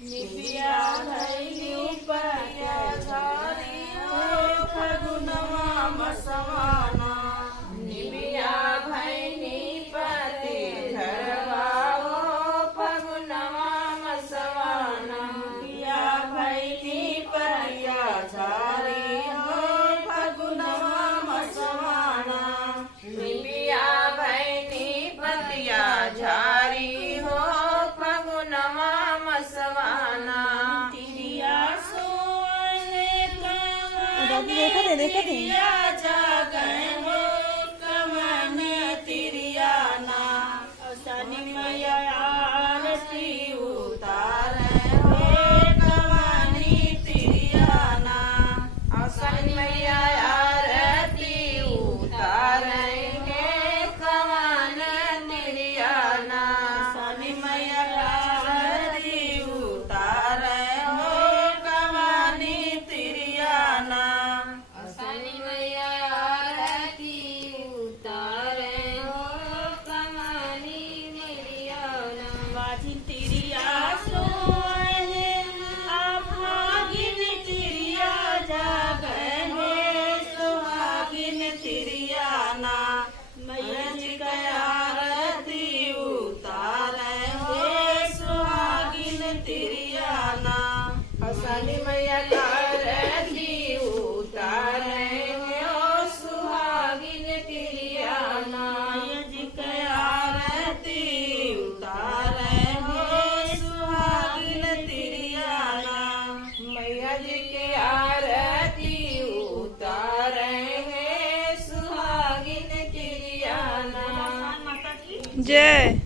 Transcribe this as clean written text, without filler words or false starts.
निबिया भैली परिया झारी हो फगुनवा मसवाना। निबिया भैली पति घरवा हो फगुनवा मसवाना। निबिया भैली परिया झारी हो फगुनवा मसवाना। निबिया भैली पतिया झारी हो फगुनवा मसवाना। तिरिया सोने तिरिया जागए हो कमन तिरिया ना। शनि मैया आरती उतारे हो कमनी तिरिया ना। शनि मैया आरती उतारे है कमन तिरिया ना। शनि मैया आरती उतारे हो कमनी तिरिया ना। शनि मैया आरती उतारे हो कमनी तिरिया ना। बाजिन तिरिया सोए अभागिन तिरिया जागए है सुहागिन तिरिया ना। मैया जी का आरती उतारे हो सुहागिन तिरिया ना। शनि मैया का आरती उतारे हो सुहागिन तिरिया ना। मैया जी का आरती उतारे हो सुहागिन तिरिया ना। मैया जी की आरती उतारे है सुहागिन तिरिया ना। जय।